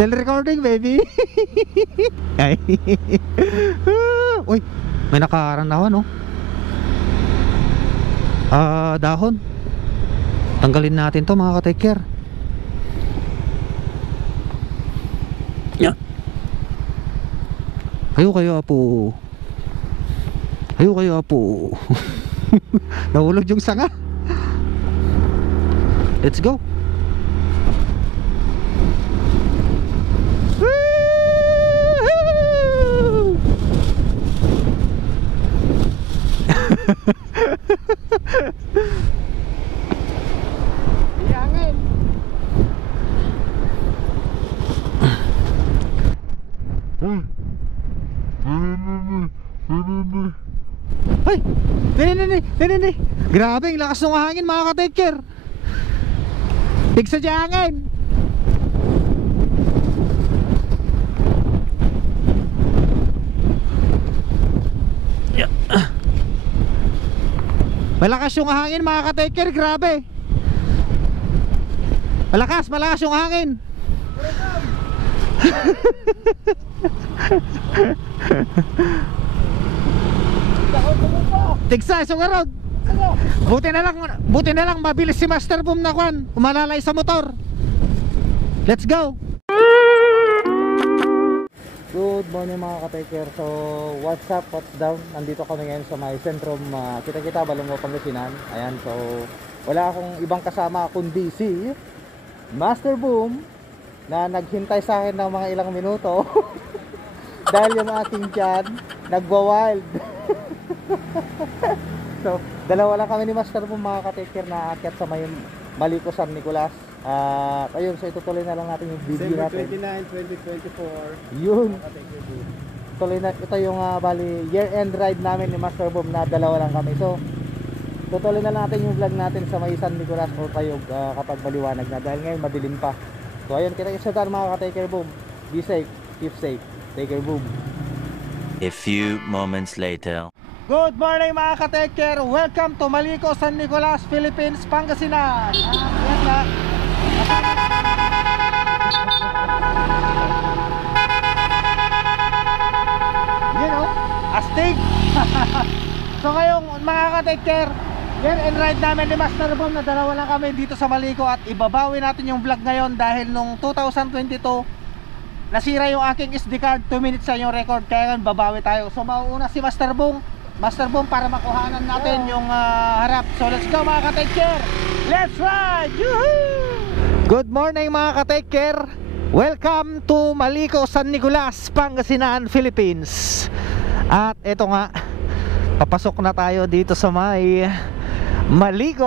Still recording, baby. Ay. Uy, may nakaharang na no? Dahon. Tanggalin natin to mga ka-take care. Kayo apo. Kayo apo. Nahulog yung sanga. Let's go. Iyangin. Ay! Nini! Grabe, ang lakas ng hangin mga ka-take care. Tigsa dyan hangin. Malakas yung hangin mga ka-take care, grabe. Malakas yung hangin. Tigsa, sugarod. Buti na lang mabilis si Master Boom na kwan, umalalay sa motor. Let's go. Good morning mga ka-taker. So what's up, what's down? Nandito kami ngayon sa may sentrum, kita Balongo, Pangasinan. Ayan, so wala akong ibang kasama kundi si Master Boom na naghintay sa akin ng mga ilang minuto. Dahil yung aking tiyan nagwa-wild. So dalawa lang kami ni Master Boom mga ka-taker na aakyat sa may Maliko San Nicolas. Ayun, so itutuloy na lang natin yung video natin. December 29, 2024. Yun. Tuloy na, ito yung bali year-end ride namin ni Master Boom na dalawa lang kami. So tutuloy na lang natin yung vlog natin sa may San Nicolas or Tayog kapag maliwanag na, dahil ngayon madilim pa. So ayun, kita-kita tayo mga ka-taker boom. Be safe, keep safe. Take care, boom. A few moments later. Good morning mga ka-taker. Welcome to Maliko, San Nicolas, Philippines, Pangasinan. Yan na. Yan o, astig. So ngayong mga ka-taker, year-end ride namin ni Master Boom na dalawa lang kami dito sa Maliko, at ibabawi natin yung vlog ngayon dahil nung 2022 nasira yung aking SD card. 2 minutes sa yung record, kaya ngayon babawi tayo. So mauuna si Master Boom para makuhanan natin yung harap. So let's go mga ka-taker, let's ride! Yoo-hoo! Good morning mga ka-taker. Welcome to Maliko, San Nicolas, Pangasinan, Philippines. At eto nga, papasok na tayo dito sa may Maliko.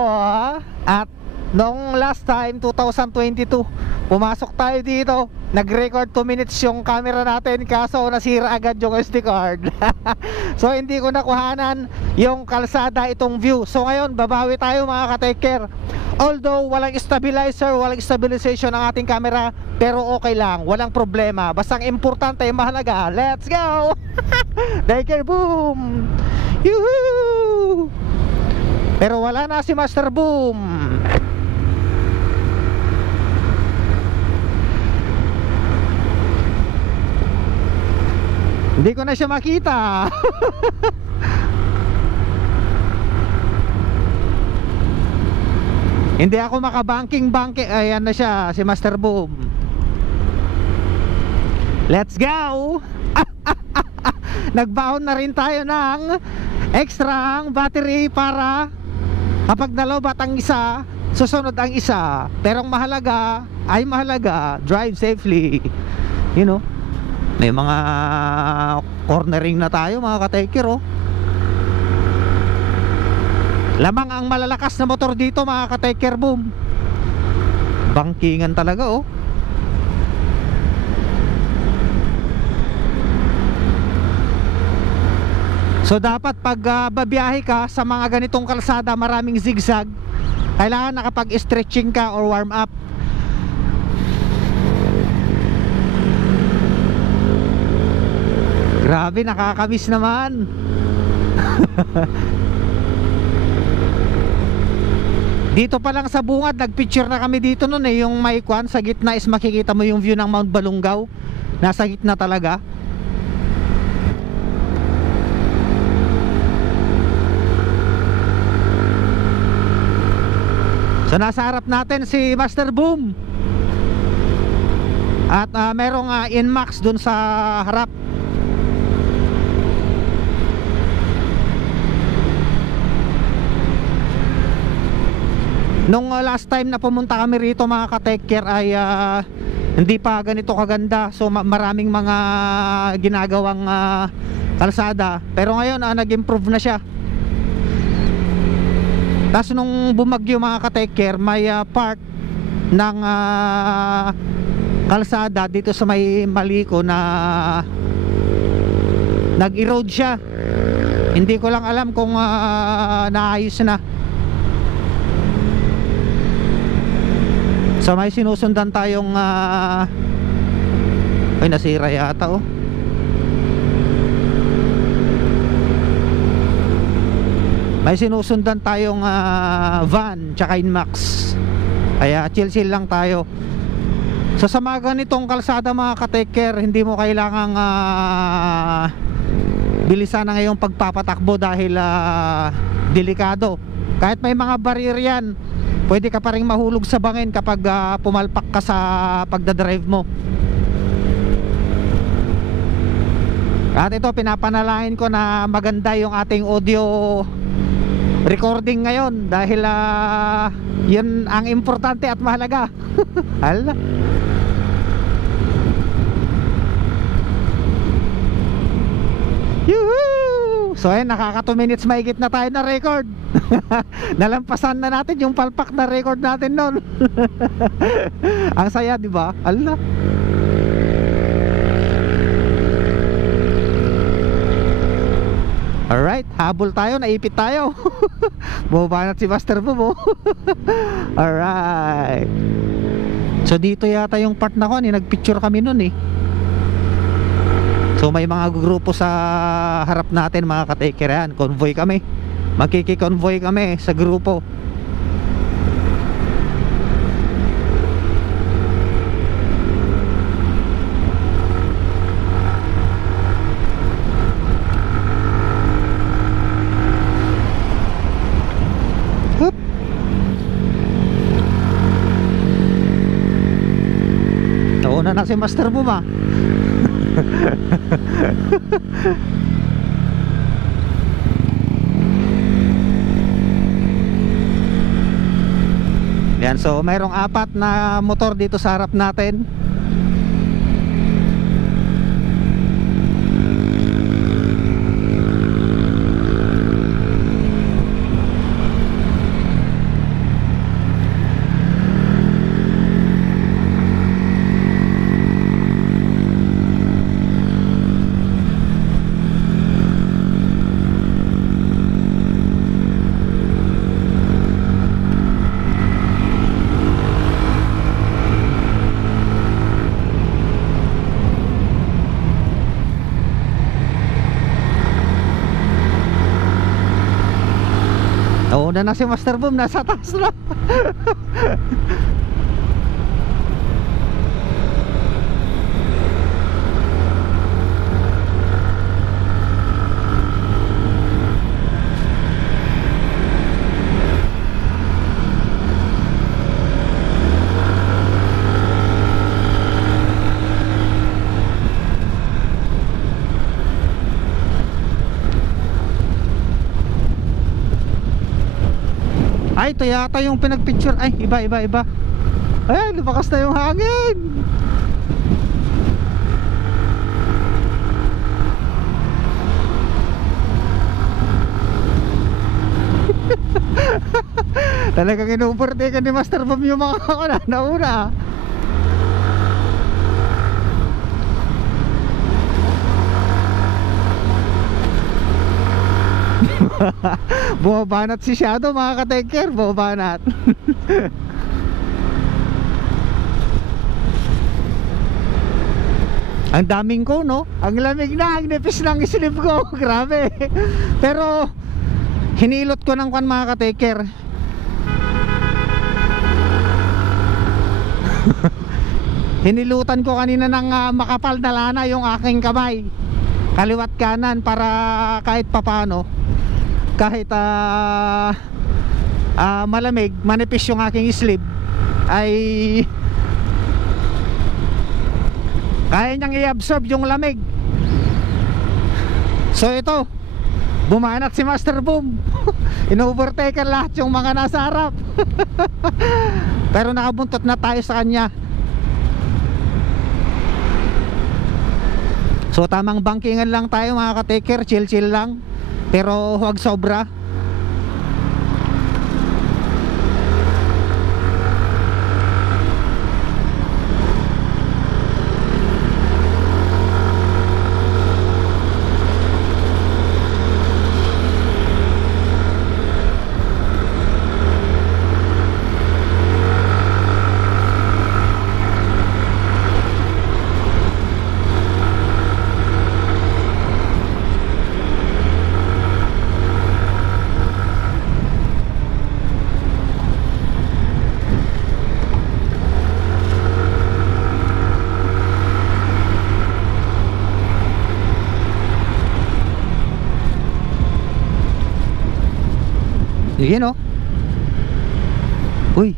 At noong last time 2022 pumasok tayo dito, nag-record 2 minutes yung camera natin, kaso nasira agad yung SD card. So hindi ko nakuhanan yung kalsada, itong view. So ngayon babawi tayo mga ka-taker. Although walang stabilizer, walang stabilization ang ating camera, pero okay lang, walang problema. Basta ang importante, mahalaga. Let's go! Take care, boom! Yuhuu! Pero wala na si Master Boom. Hindi ko na siya makita. Hindi ako makabanking. Ayan na siya, si Master Boom. Let's go. Nagbaon na rin tayo ng extra battery para kapag nalobat ang isa, susunod ang isa. Pero ang mahalaga, drive safely. You know, may mga cornering na tayo mga ka-taker, oh. Lamang ang malalakas na motor dito mga ka-taker boom. Bangkingan talaga, oh. So dapat pag babiyahe ka sa mga ganitong kalsada, maraming zigzag, kailangan nakapag-stretching ka or warm up. Grabe, nakakamiss naman. Dito pa lang sa bungad, nagpicture na kami dito noon eh. Yung may kwan, sa gitna is makikita mo yung view ng Mount Balungaw. Nasa gitna talaga. So nasa harap natin si Master Boom. At merong Inmax dun sa harap. Nung last time na pumunta kami rito mga ka-take care ay hindi pa ganito kaganda. So maraming mga ginagawang kalsada. Pero ngayon nag-improve na siya. Tapos nung bumagyo mga ka-take care, may part ng kalsada dito sa may Maliko na nag-erode siya. Hindi ko lang alam kung naayos na. So may sinusundan tayong ay nasira yata oh. May sinusundan tayong van tsaka Inmax. Kaya chill lang tayo. So sa mga ganitong kalsada mga ka-take care, hindi mo kailangang bilisan na ngayong pagpapatakbo dahil delikado. Kahit may mga barrier yan, pwede ka pa rin mahulog sa bangin kapag pumalpak ka sa pagdadrive mo. At ito, pinapanalangin ko na maganda yung ating audio recording ngayon dahil yun ang importante at mahalaga. Hala. Yuhuu! So ayun, nakaka 2 minutes mahigit na tayo na record. Nalampasan na natin yung palpak na record natin noon. Ang saya, di ba? Hala. Alright, habol tayo, naipit tayo. Bumabanat si Master Boom. Alright. So dito yata yung part na ko, nagpicture kami nun eh. So may mga grupo sa harap natin mga ka-take care yan. Convoy kami. Magkiki-convoy kami sa grupo. Hup. Nauna na si Master Boom ah. Yan, so mayroong 4 na motor dito sa harap natin. Nauna na si Master Boom, nasa taas na. Ay, ito yata yung pinagpicture. Ay, iba. Ay, lumakas na yung hangin. Talagang inuuporte ka ni Master Boom yung mga nauna. Bumabanat si Shadow mga ka-take care, bumabanat. Ang daming ko no, ang lamig na, ang nipis ng slip ko. Grabe. Pero hinilot ko ng kwan mga ka-take care. Hinilutan ko kanina ng makapal na lana yung aking kamay, kaliwat kanan, para kahit papano, kahit malamig, manipis yung aking sleeve, ay kaya niyang i-absorb yung lamig. So ito, bumanat si Master Boom. In-overtaken lahat yung mga nasa harap. Pero nakabuntot na tayo sa kanya. So tamang bankingan lang tayo mga ka-taker, chill lang, pero huwag sobra. Yun o. Uy,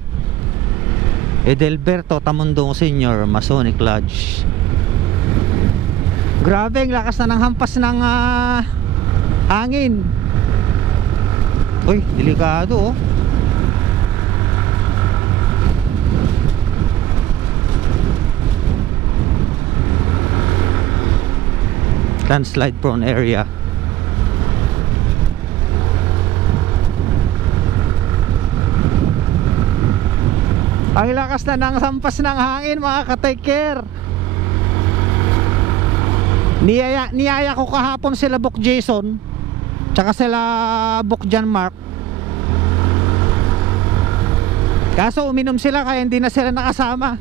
Edelberto Tamundong Senior, Masonic Lodge. Grabe, ang lakas na ng hampas ng hangin. Uy, delikado oh. Landslide prone area. Ang lakas na ng hampas ng hangin mga ka-taker. Niyaya ko kahapon sila Bok Jason tsaka sila Bok John Mark, kaso uminom sila kaya hindi na sila nakasama.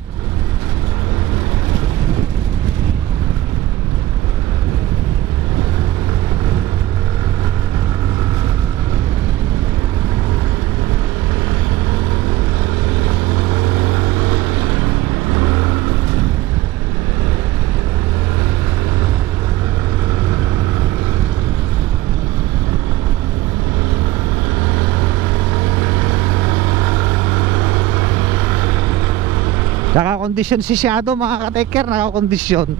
Nakakondisyon si Shadow mga ka-taker, nakakondisyon.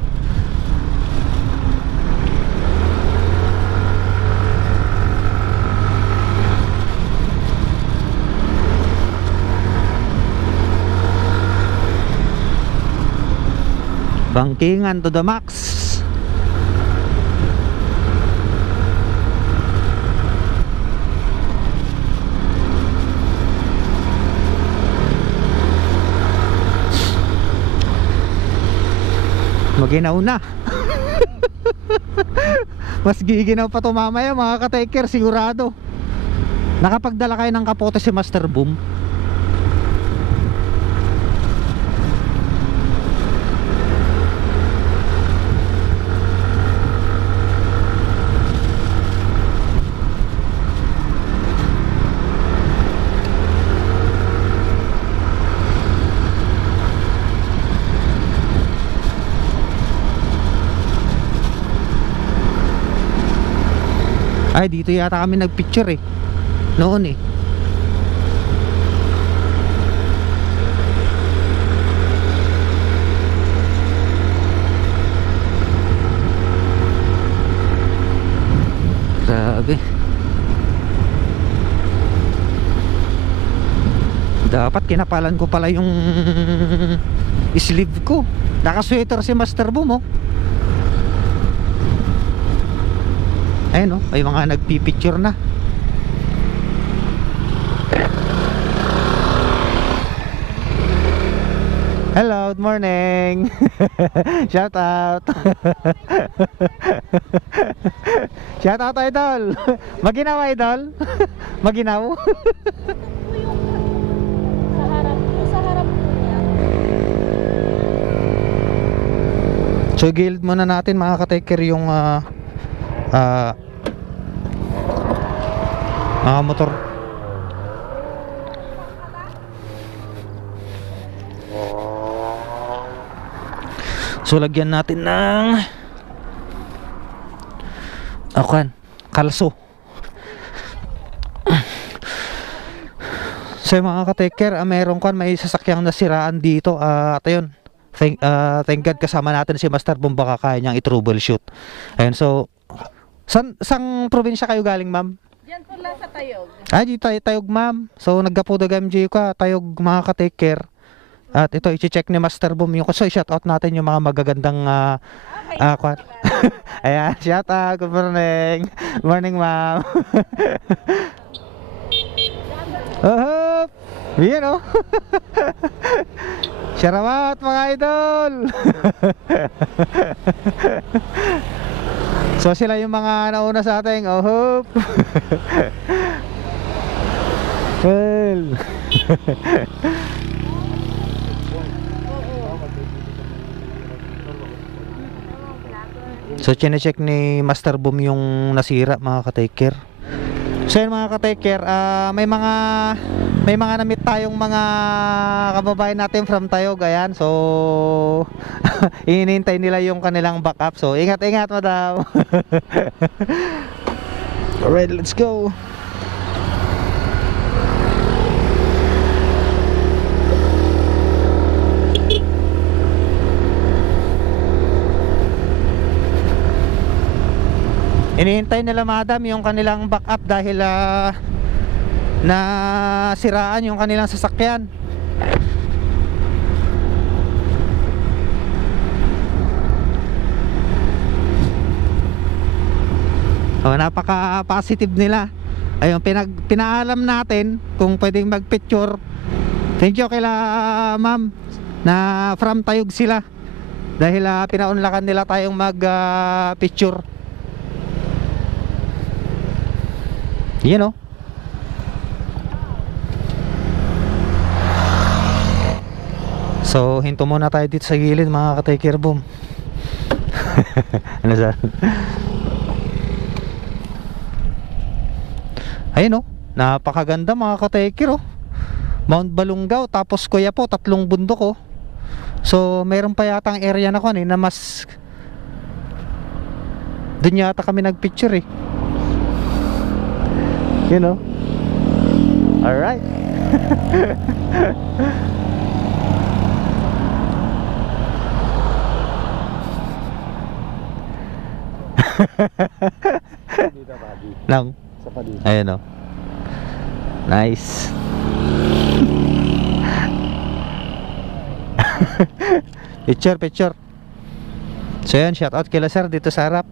Bangkingan to the max. Maginaw na. Mas giginaw pa to mamaya mga ka-taker, sigurado. Nakapagdala kayo ng kapote si Master Boom? Ay, dito yata kami nagpicture eh noon eh. Grabe. Dapat kinapalan ko pala yung sleeve ko. Naka-sweater si Master Boom oh. Ayun oh, may mga nagpipicture na. Hello, good morning. Shout out. Shout out idol. Maginaw idol. Maginaw. Sa harap po niya. So guild muna natin mga ka-taker yung mga motor. So lagyan natin ng kalso. So mga ka-take care, meron may sasakyang nasiraan dito at ayun, thank God kasama natin si Master Boom, baka kaya niyang i-troubleshoot. Ayun, so sang probinsya kayo galing, ma'am? Diyan po lang sa Tayog. Dito Tayog, ma'am. So nagkapudag MJ ka, Tayog mga ka-take care. At ito, i-check ni Master Boom yung so shout out natin yung mga magagandang ayan, shout out, good morning. Good morning, ma'am. Yan o. Shoutout mga idol. So sila yung mga nauna sa ating well. So chine-check ni Master Boom yung nasira mga ka-take care. So yun mga ka-take care, may mga na-meet tayong mga kababayan natin from Tayog, ayan. So hinihintay nila yung kanilang backup. So ingat-ingat, madam. Alright, let's go. Inihintay nila madam yung kanilang backup dahil na siraan yung kanilang sasakyan. Napaka-positive nila. Ayun, pinaalam natin kung pwedeng mag-picture. Thank you kila ma'am na from Tayog sila. Dahil pinaunlakan nila tayong mag-picture. You know. So hinto muna tayo dito sa gilid mga ka-take care, boom. Ano sa? Ayun oh, napakaganda mga ka-take care oh. Mount Balungaw tapos Kuya po, 3 bundok oh. So meron pa yatang area na na mas dun yata kami nagpicture eh. You know. All right. Lang. Ayun oh. Nice. Picture. So yan, shout out kila sir dito sa harap.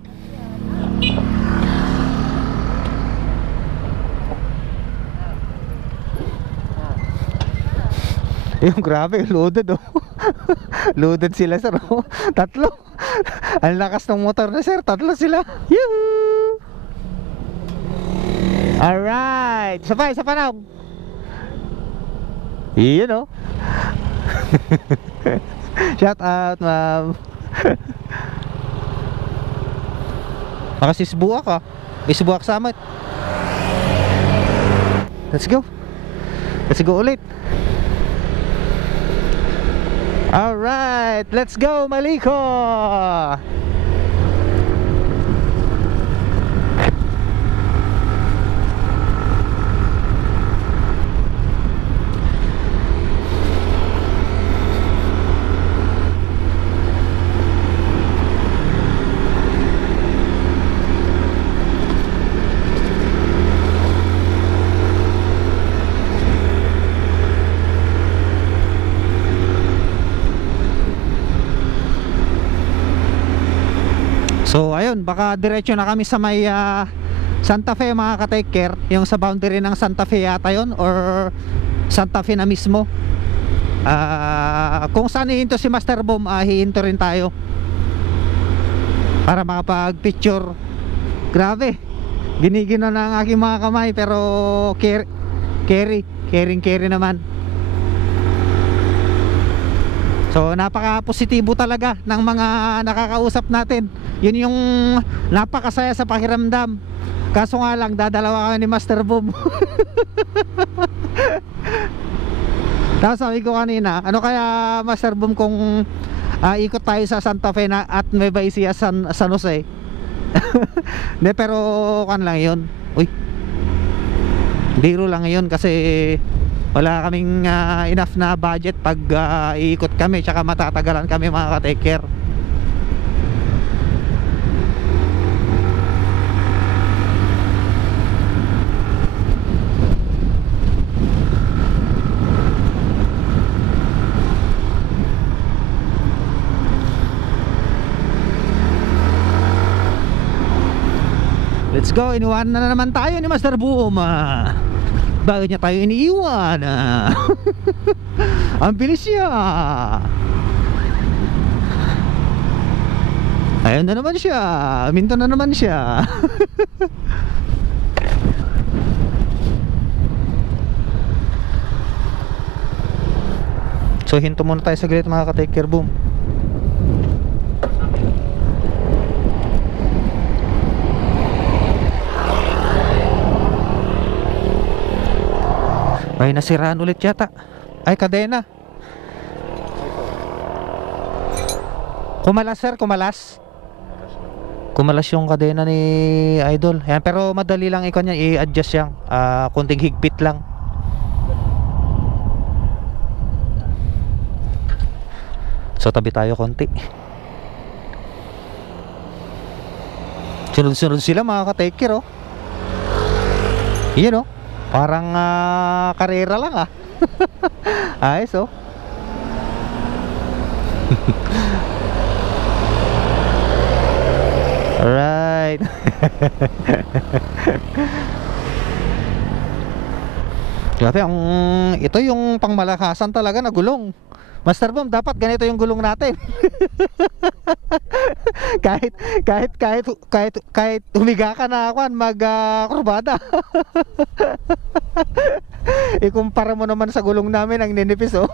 Yung grabe, loaded oh. Loaded sila sir oh. 3. Ang lakas ng motor na sir, 3 sila. Yuhu! Alright, isa pa na. Yun oh. Shout out ma'am. Nakasisbuak ah. May subuak sa amat. Let's go ulit. Alright, let's go Maliko. So ayun, baka diretso na kami sa may Santa Fe mga ka-take care. Yung sa boundary ng Santa Fe yata yun, or Santa Fe na mismo. Kung saan hihinto si Master Boom, hihinto rin tayo para makapag-picture. Grabe, ginigino na ang aking mga kamay, pero caring naman. So napaka-positibo talaga ng mga nakakausap natin. Yun yung napakasaya sa pakiramdam. Kaso nga lang, dadalawa kami ni Master Boom. Tapos sabi ko kanina, ano kaya Master Boom kung ikot tayo sa Santa Fe na at Nueva Ecija, San Jose. De, pero kan lang yun. Uy, biro lang yun kasi wala kaming enough na budget pag iikot kami, tsaka matatagalan kami mga ka-take care. Let's go, iniwan na naman tayo ni Master Boom. Bakit niya tayo iniiwan? Ang bilis niya. Ayun na naman siya. Minto na naman siya. So hinto muna tayo saglit mga ka-take care, Boom. Ay, nasiraan ulit yata. Ay, kadena. Kumalas sir, kumalas. Kumalas yung kadena ni Idol. Yan, pero madali lang ikon yan, i-adjust yan. Kunting higpit lang. So tabi tayo konti. Sunod-sunod sila mga ka-take care, oh. Yan, oh. Parang karera lang, ah. Ayos, oh. Alright. Grabe, ito yung pangmalakasan talaga na gulong. Master Boom, dapat ganito yung gulong natin. kahit humiga ka na ako kurbada. Ikumpara mo naman sa gulong namin ang ninipis, oh.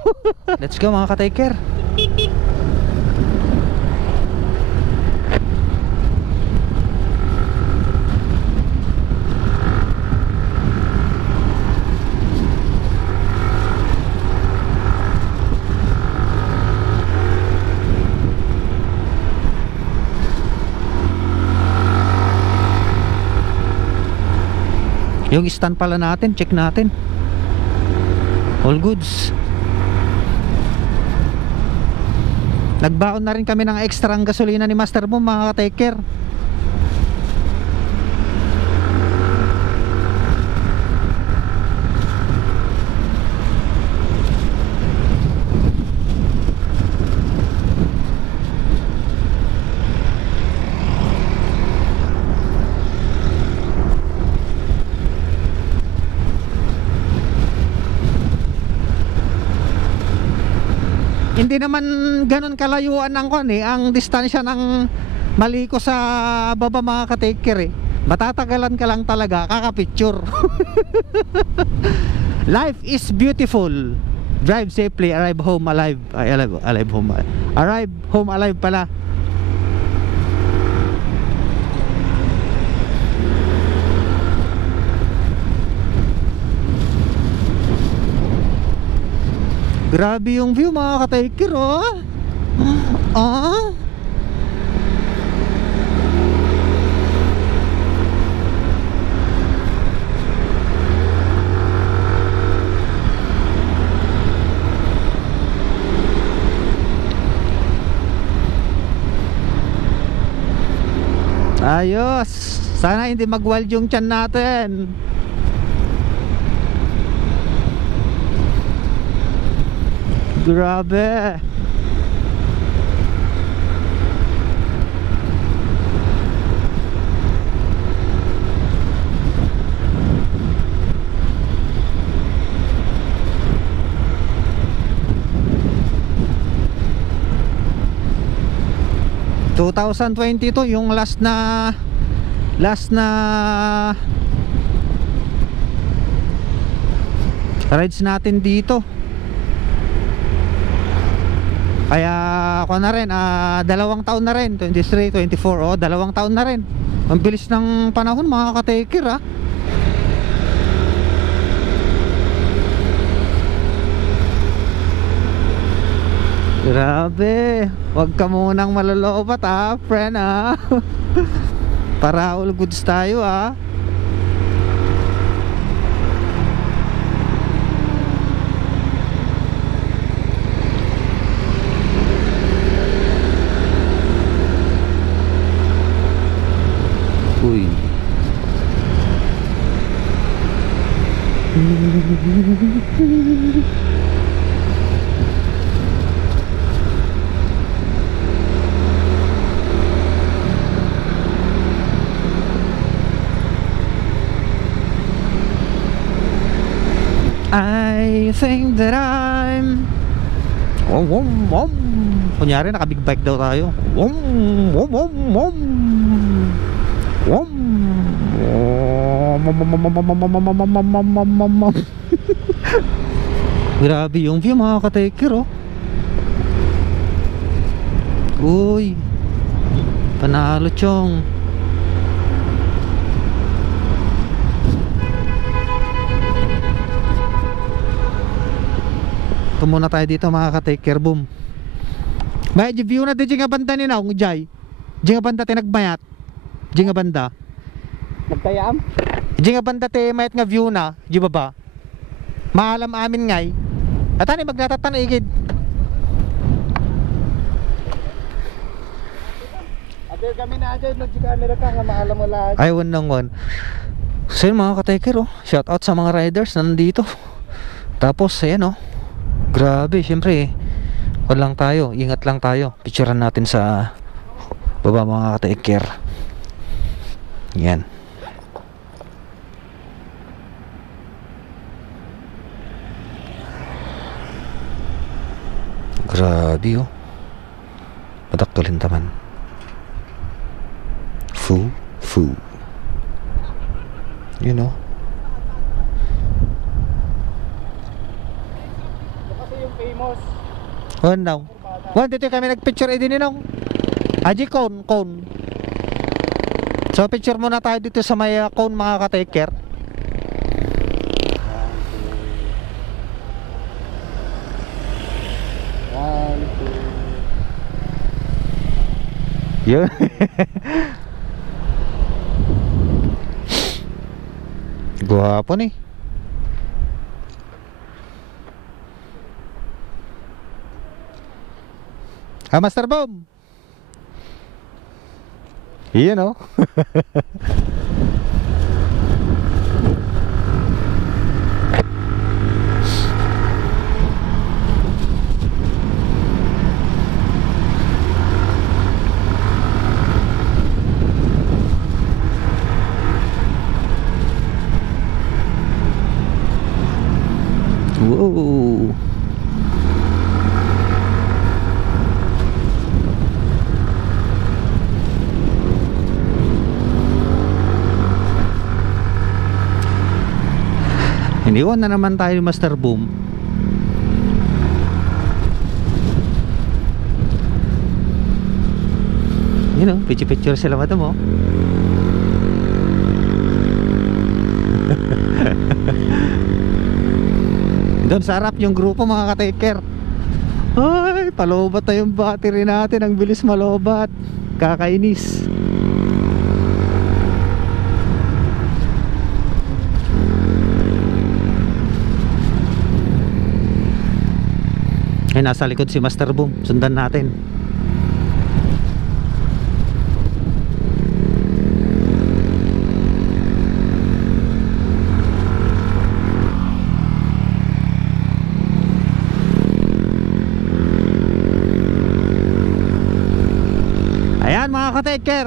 Let's go mga ka-take care. Yung stand pala natin, check natin. All goods. Nagbaon na rin kami ng extra ang gasolina ni Master Boom mga ka-take care. Hindi naman ganun kalayuan ng ang distansya ng Maliko sa baba mga ka-take care, eh. Matatagalan ka lang talaga kakapicture. Life is beautiful. Drive safely, arrive home alive. Ay, arrive home. Arrive home alive pala. Grabe yung view mga ka-take care, oh. Ayos. Sana hindi mag-wild yung tiyan natin. Grabe. ...2022 yung last na rides natin dito. Kaya ako na rin, 2 taon na rin, 23, 24, 2 taon na rin. Ang bilis ng panahon mga ka-take care, ah. Grabe. Huwag ka munang malolobat ha, friend ha. Para all goods tayo ha. Uy. I think that I'm kunyari naka big bike daw tayo. Grabe yung view mga ka-taker oh. Uy, panalo chong. Ito muna tayo dito mga ka-taker, boom. May view na di nga banda ni naong jay. Di nga banda tinagbayat. Di nga banda. Nagtayam? Di nga banda te mayat nga view na, di ba ba? Maalam amin ngay. At ani magdatatan igid. Adel kami na adel no di camera ka nga maalam mo lahat. Ay one. So yun mga ka-taker oh. Shout out sa mga riders na nandito. Tapos ayan oh. Grabe, syempre lang tayo, ingat lang tayo. Picturean natin sa baba mga ka-taker. Yan. Grabe oh. Pataktalin taman. Fu. You know. Famous. Wan daw. Wan dito kami nagpicture din ninong. Aji cone. So picture muna tayo dito sa may cone mga ka-taker. One, two. Yun. Guwapo nih. Master Boom. Iya no. Wow. Iniwan na naman tayo ni Master Boom. Yun o, picture sila madam o. Doon sa harap yung grupo mga ka-taker. Ay, palobat na yung battery natin. Ang bilis malobat. Kakainis. Ay, nasa likod si Master Boom. Sundan natin. Ayan mga ka-taker,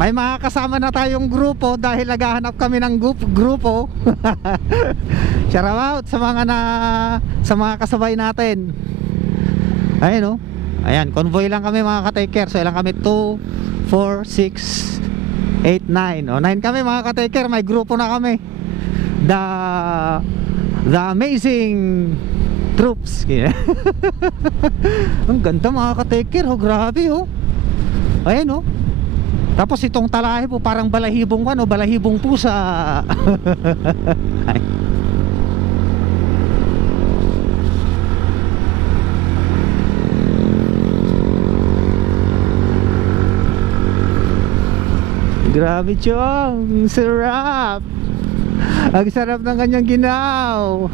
may mga kasama na tayong grupo dahil naghahanap kami ng grupo. Shout out sa mga kasabay natin. Ayun oh. Ayan, convoy lang kami mga ka-taker. So ilang kami? 2, 4, 6, 8, 9. O 9 kami mga ka-taker. May grupo na kami. The amazing troops. Ang ganda mga ka-taker oh. Grabe oh. Ayun oh. Tapos itong talahe po parang balahibong balahibong pusa. Ay. Grabe chong, sarap. Ang sarap ng kanyang ginaw.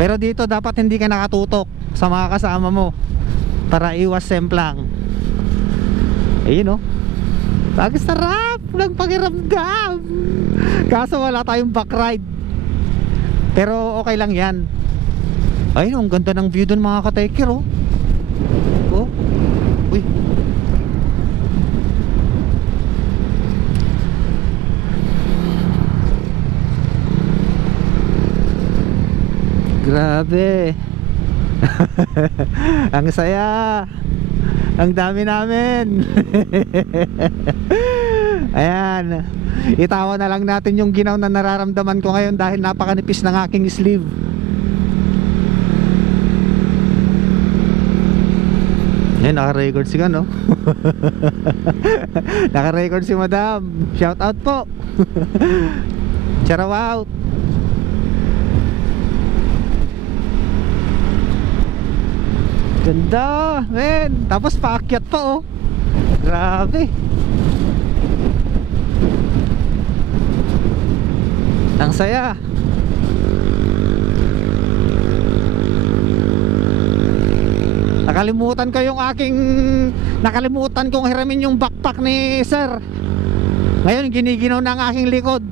Pero dito dapat hindi ka nakatutok sa mga kasama mo para iwas semplang. Ayun oh. Ang sarap ng pakiramdam. Kaso wala tayong back ride. Pero okay lang yan. Ayun, ang ganda ng view dun mga ka-taker oh. Oh. Uy. Grabe. Ang saya. Ang dami namin. Ayan. Itawa na lang natin yung ginaw na nararamdaman ko ngayon dahil napakanipis ng aking sleeve. Ayan, naka-record si no? Naka-record si madam. Shout out po. Charaw out. Ganda, men. Tapos paakyat pa oh. Grabe. Ang saya. Nakalimutan kong hiramin yung backpack ni sir. Ngayon giniginaw na ang aking likod.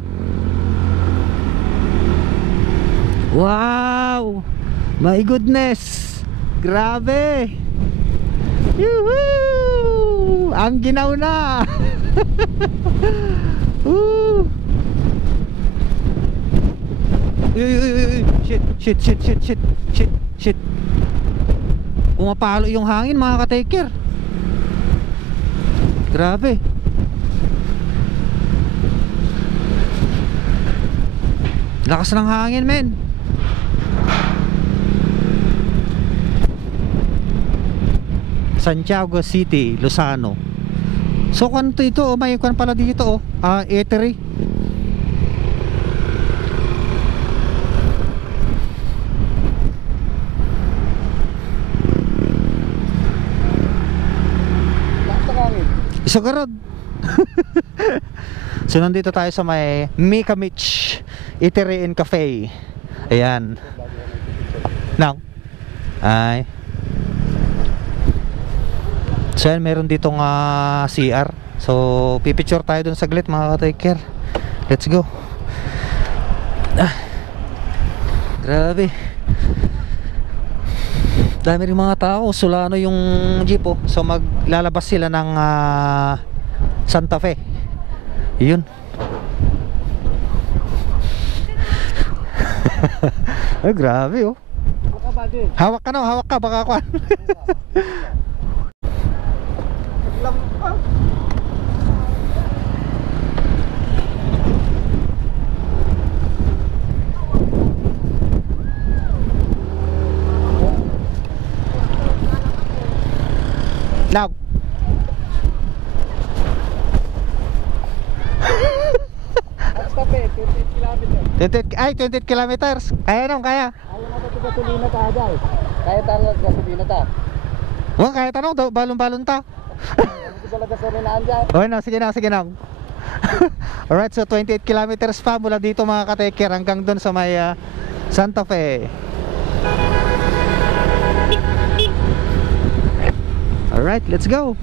Wow. My goodness. Grabe. Yuhuu! Ang ginaw na. Shit. Pumapalo yung hangin mga ka-taker. Grabe. Lakas ng hangin men. Santiago City, Lozano. So kanto ito oh, may kwan pala dito oh, eatery. Isagarod. So nandito tayo sa may Mika Mitch Eatery and Cafe. Ayan. Now. Ay. So yan, meron ditong CR. So pipicture tayo dun saglit mga ka-taker. Let's go. Grabe. Dami rin mga tao. Sulano yung jeep oh. So maglalabas sila ng Santa Fe. Yun. Ay grabe oh. Hawak ka baka kwan. Now. Stop eh, 28 kilometers. 28 kilometers. Kaya nung kaya. Ayaw na ito gasolina ta dyan. Kaya tanong gasolina ta. Kaya tanong balon-balon ta. Hindi ko lang gasolinaan dyan. Okay na, sige na. Alright, so 28 kilometers pa mula dito mga ka-taker hanggang doon sa may Santa Fe. Alright, let's go.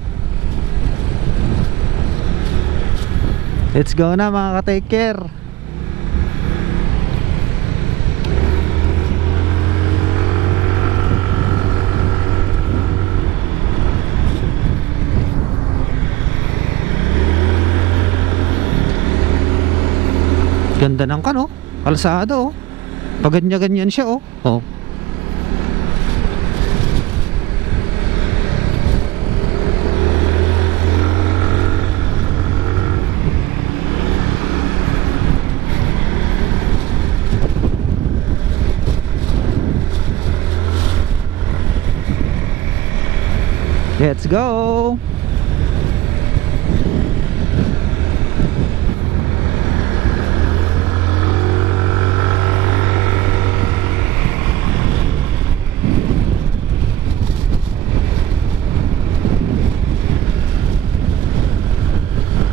Let's go na mga ka-taker. Ganda ng kano, kalsada oh. Paganya-ganyan siya oh. Oh. Let's go.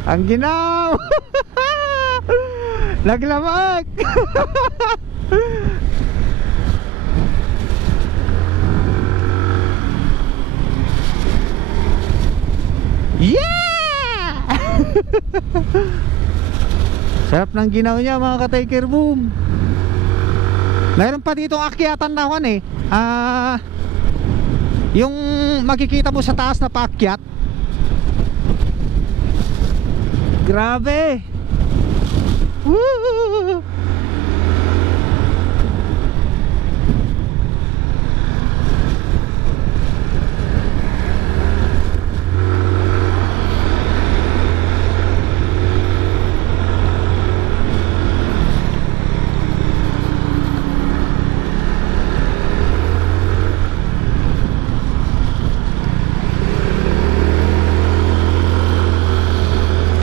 Ang ginaw. Naglamag. Yeah! Sarap ng ginaw niya mga ka-Tiger Boom. Mayroon pa ditong akyatan na one eh. Yung makikita mo sa taas na paakyat. Grabe. Woo!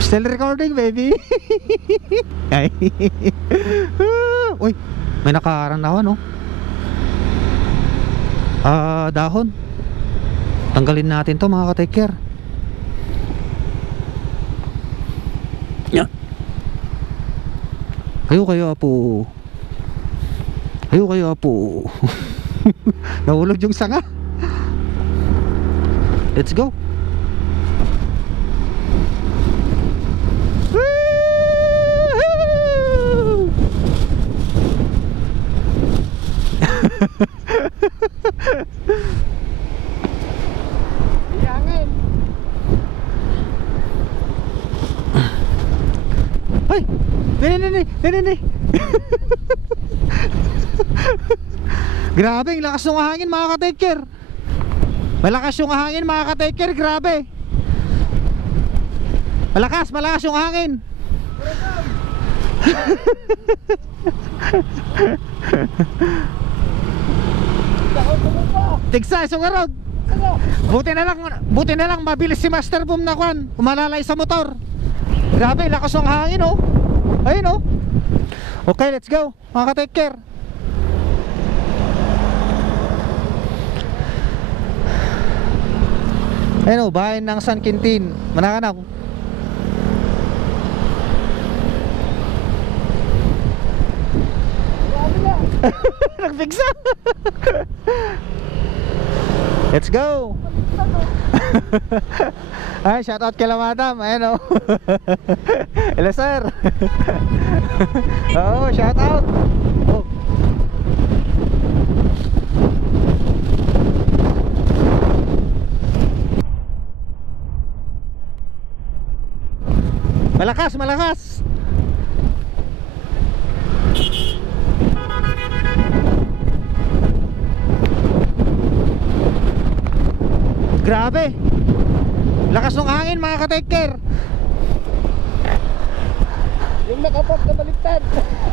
Still recording, baby. Ay. Uy, may nakaharang na ako, no? Dahon. Tanggalin natin to mga ka-take care. Kayo apo. Kayo apo. Nahulog yung sanga. Let's go. Iyangin. Ay! Nini. Grabe, ang lakas ng hangin mga ka-take care. Malakas yung hangin mga ka-take care, grabe. Malakas yung hangin. Tigsa, sugarog. Buti na lang mabilis si Master Boom na kwan. Umalalay sa motor. Grabe, lakas ng hangin oh. Ayun oh. Okay, let's go. Mga ka-take care. Ayun oh, bahay ng San Quintin. Manakanaw. Nagpigsa. Let's go. Ay, shout out kay la madam. Ayan o. Hello sir. Oo, shout out. Oh. Malakas. Grabe. Lakas ng hangin mga ka-take care. Yung nakapot na baliktad.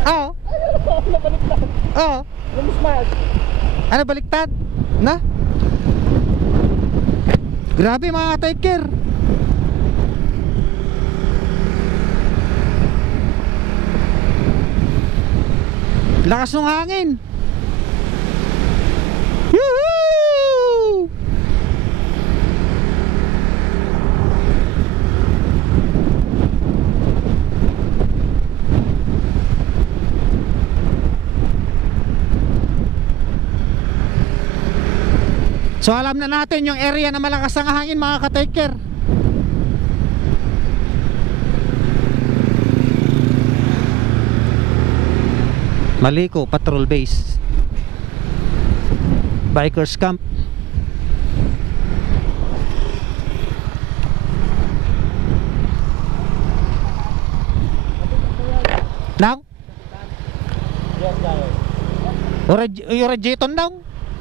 Oo. Ayun, na baliktad. Oo. Yung smash. Ano baliktad? Na? Grabe mga ka-take care. Lakas ng hangin. Yoo-hoo! So alam na natin yung area na malakas ang hangin mga ka-take care. Maliko Patrol Base, Bikers Camp. Now? Yes, guys. Yung Jeton daw.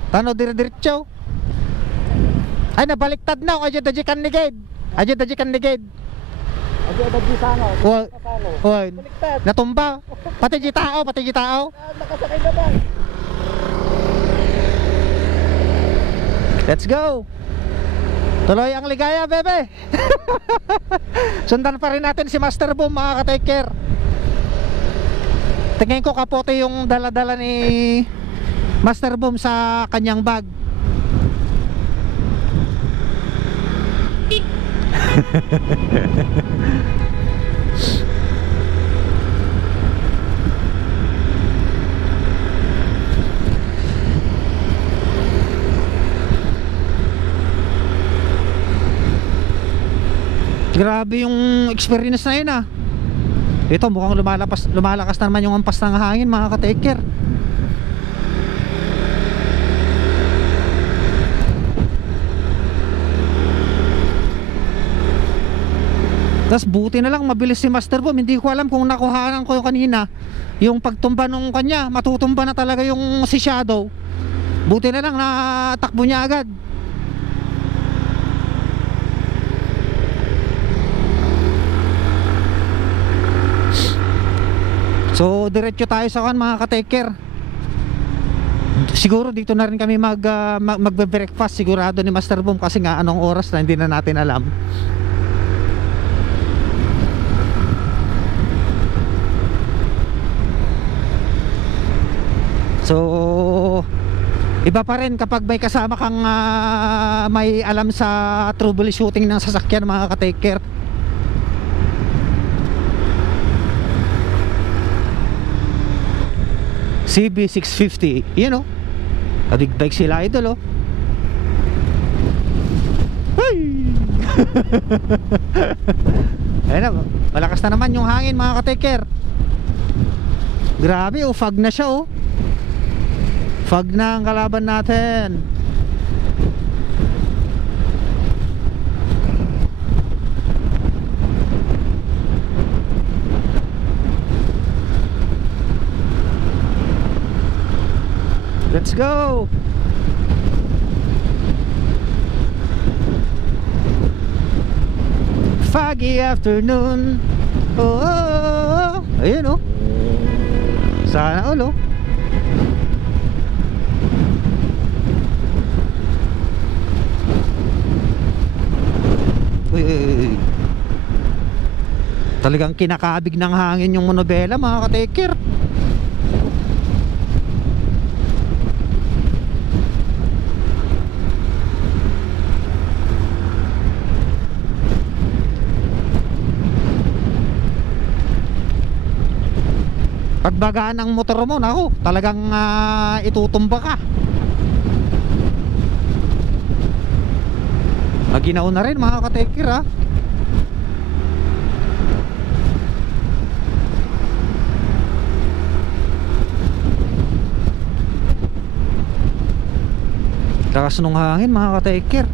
Tano dire-diretso. Ay nabaliktad na. Ajay daji kandigid. Ajo di sana. Oy. Baliktad. Natumba. Pati di tao. Nakasakay na ba? Let's go. Tuloy ang ligaya, bebe. Sundan pa rin natin si Master Boom, mga ka-take care. Tingin ko kapote yung dala-dala ni Master Boom sa kanyang bag. Grabe yung experience na yun ah. Ito mukhang lumalakas na naman yung ampas ng hangin mga ka-taker. Tas buti na lang mabilis si Master Boom. Hindi ko alam kung nakuhanan ko yung kanina, yung pagtumba nung kanya, matutumba na talaga yung si Shadow. Buti na lang natakbo niya agad. So diretso tayo sa kan mga ka-taker. Siguro dito na rin kami magbe-breakfast sigurado ni Master Boom, kasi nga anong oras na hindi na natin alam. So iba pa rin kapag may kasama kang may alam sa troubleshooting ng sasakyan mga ka-taker. CB650, you know, kabig bike sila idol oh. Ay! Ayun na, malakas na naman yung hangin mga ka-taker. Grabe oh, fog na siya oh. Fog na ang kalaban natin. Let's go. Foggy afternoon. Oh, oh, oh. Ayun oh. Sana all oh. Uy. Talagang kinakabig ng hangin yung monobela mga ka-taker. Pagbagaan ng motor mo, naku, talagang itutumba ka. Maginaw na rin mga ka-taker ha. Lakas nung hangin mga ka-taker.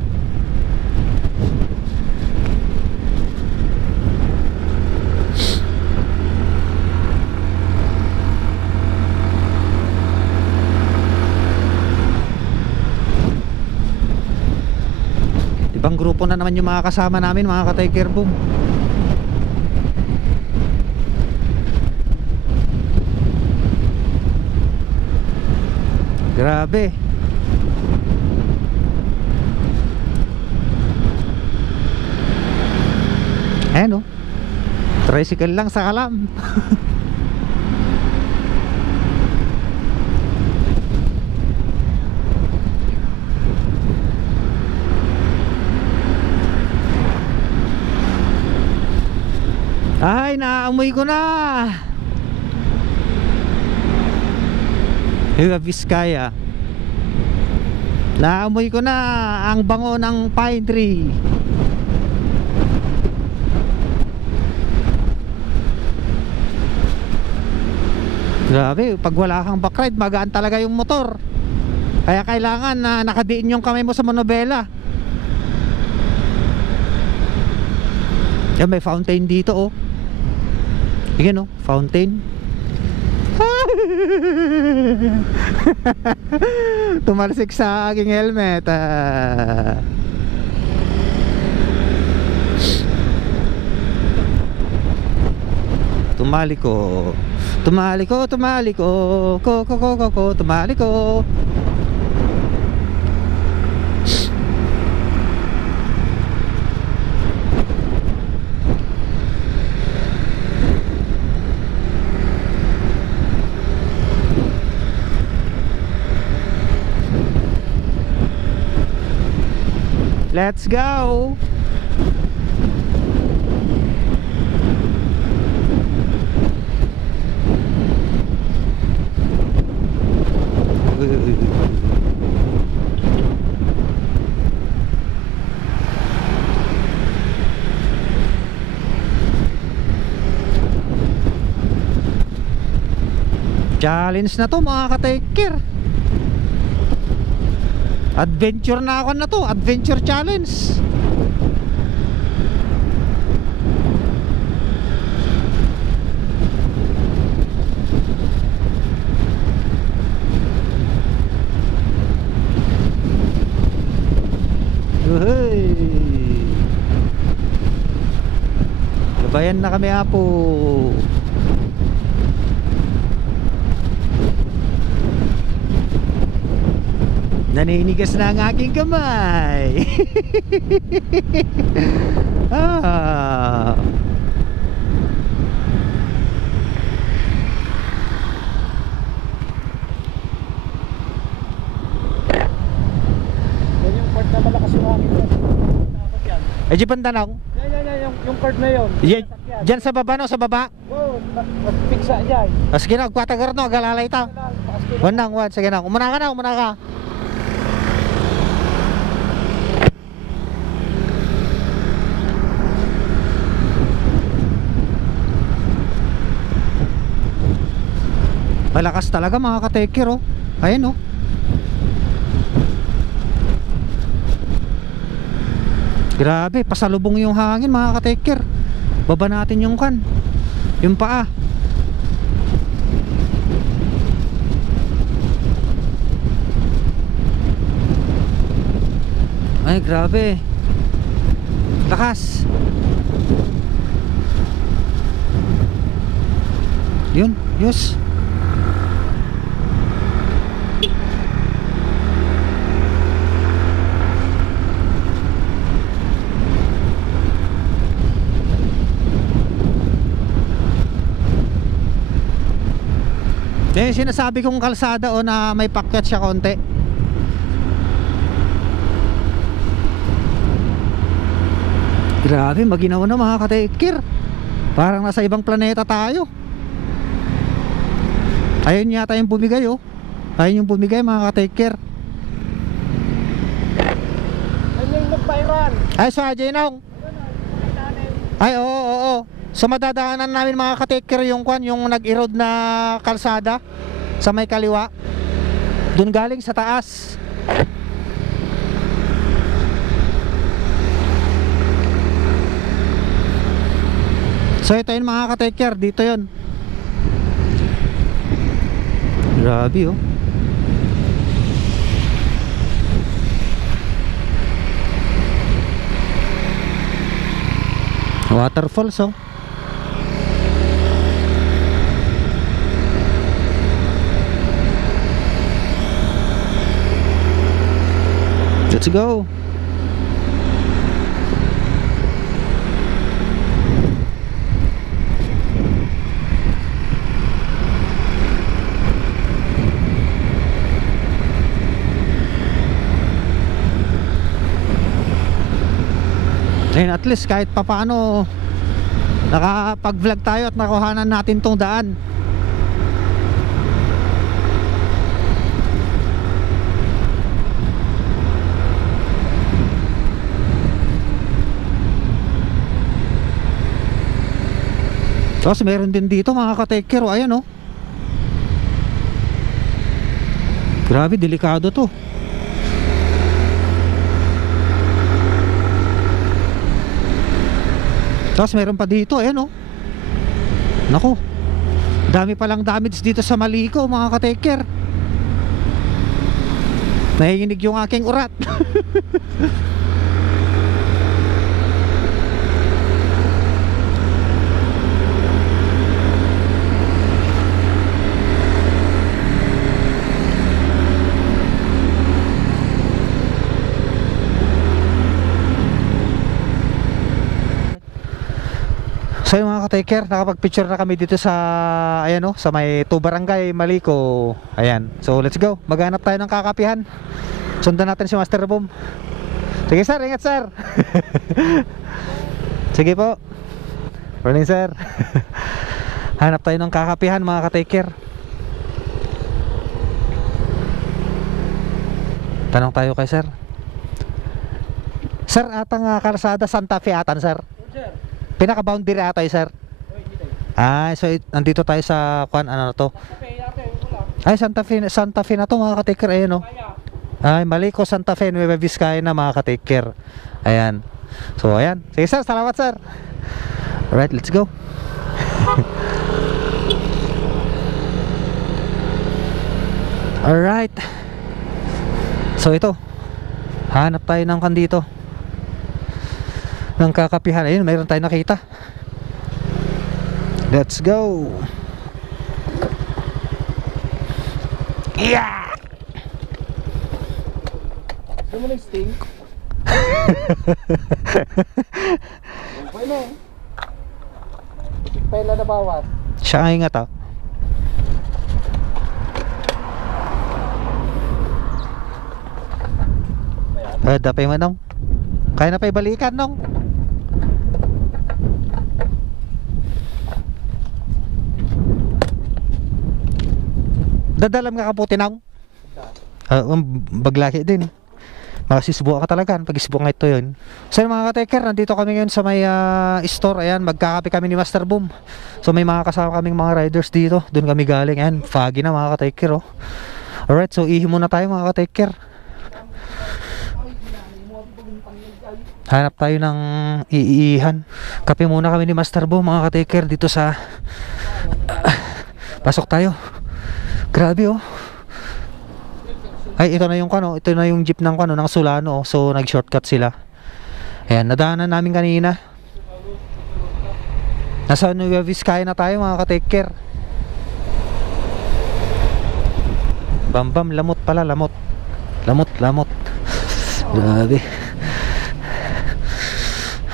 Ibang grupo na naman yung mga kasama namin mga ka-Tiger Boom. Grabe. Ayan o, tricycle lang sa kalam. Ay, naamoy ko na. Hiwa Vizcaya. Naamoy ko na ang bango ng pine tree. Grabe, pag wala kang backride, magaan talaga yung motor. Kaya kailangan na nakadiin yung kamay mo sa manobela. Yan, may fountain dito oh. Yan oh, fountain. Tumalsik sa aking helmet. Tumaliko. Tumaliko, tumaliko. Ko, tumaliko. Let's go. Challenge na to mga ka-take care. Adventure na ako na to. Adventure challenge. Uhuy. Gabayan na kami apo. Naninigas na ang aking kamay. Ah. Yan yung part na malakas yung hangin yan. Takot yan. Eh, di pantanong? Yan, yung part na yun. Yan, dyan sa baba no, sa baba. Oo, magpiksa dyan. Sige na, kwatagar no, galalay ta. Wanang, wan, sige na. Umuna ka na, umuna ka. Malakas talaga mga ka-take care oh. Ayan oh. Grabe, pasalubong yung hangin mga ka-take care. Baba natin yung kan, yung paa. Ay grabe. Lakas. Yun, yus. Sinasabi kong kalsada o na may pakyat siya konti. Grabe, maginaw na mga ka-take care. Parang nasa ibang planeta tayo. Ayun yata yung bumigay oh. Ayun yung bumigay mga ka-take care. Ayun yung nagpairan. Ay, so Ajay Nong. Ay, oo. So madadaanan namin mga ka-take care yung kwan, yung nag-erode na kalsada sa may kaliwa. Doon galing sa taas. So ito yun mga ka-take care, dito yun. Grabe oh. Waterfalls oh. Let's go. Ayun, at least kahit papaano nakapag-vlog tayo at nakuhanan natin tong daan. Tapos meron din dito mga ka-take care oh. Ayan oh. Grabe, delikado to. Tapos meron pa dito, ayan oh. Naku, dami palang damage dito sa Maliko mga ka-take care. Nahihinig yung aking urat. So yung mga ka-take care, nakapag-picture na kami dito sa ayan oh, sa may 2 Barangay Maliko. Ayan. So let's go. Maghanap tayo ng kakapihan. Sundan natin si Master Boom. Sige sir, ingat sir. Sige po. Morning sir. Hanap tayo ng kakapihan mga ka-take care. Tanong tayo kay sir. Sir, atang kalsada Santa Fe atan sir. Sir. Pinaka-boundary ata sir. Oy, dito. Ah, so nandito tayo sa kwan ano to. Okay, ate. Ay, Santa Fe na to mga ka-taker. Ayan, oh. Ay, Malico, Santa Fe, Nueva Vizcaya na mga ka-taker. Ayan. So, ayan. Sige sir, salamat sir. Alright, let's go. Alright. So, ito. Hanap tayo ng kandito. Ng kakapihan. Ayun, mayroon tayo nakita. Let's go. Yeah! Gusto mo ng sting? Okay na eh. Pela na bawas. Siya ang ingat, ah. Dapay man, nong. Kaya na pa ibalikan, nong. Dadalam ka kaputi, nong. Baglaki din. Makasisbuka ka talaga pag isbuka ito yun. So mga ka-taker, nandito kami ngayon sa may store. Ayan, magkakape kami ni Master Boom. So may mga kasama kaming mga riders dito. Doon kami galing. Ayan, foggy na mga ka-taker, oh. Alright, so ihi muna tayo mga ka-taker. Hanap tayo ng iihan. Kape muna kami ni Master Boom mga ka-taker dito sa pasok tayo. Grabe, oh. Ay, ito na yung kano, ito na yung jeep ng kano ng Solano, oh. So nag-shortcut sila. Ayan, nadaanan namin kanina. Nasa Nueva Vizcaya na tayo mga ka-taker. Bambam, lamot pala, lamot. Lamot. Grabe.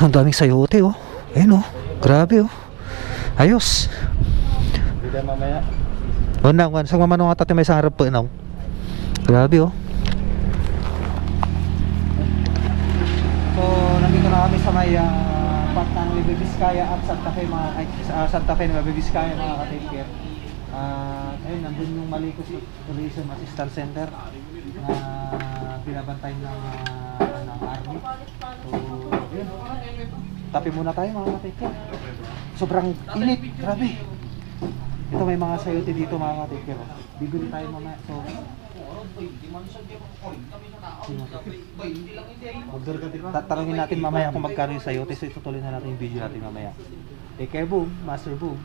Ang daming sayote, oh. Ayun, oh. Grabe, oh. Ayos. Hindi mamaya. Wala, sa mamanong atat may sarap po, no? Grabe, oh. So, nandito na kami sa may part ng Nueva Vizcaya at Santa Fe, Santa Fe, Nueva Vizcaya mga ka-taker. Ayun, nandun yung Malico Tourism Assistance Center na binabantayan ng army. So, ayun. Tapi muna tayo mga ka-taker. Sobrang init, grabe. Ito may mga sayote dito mga ka-taker. Bibili tayo mamaya. So, tatanungin natin mamaya kung magkano yung sayote. So itutuloy na natin yung video natin mamaya. Take care, Boom, Master Boom.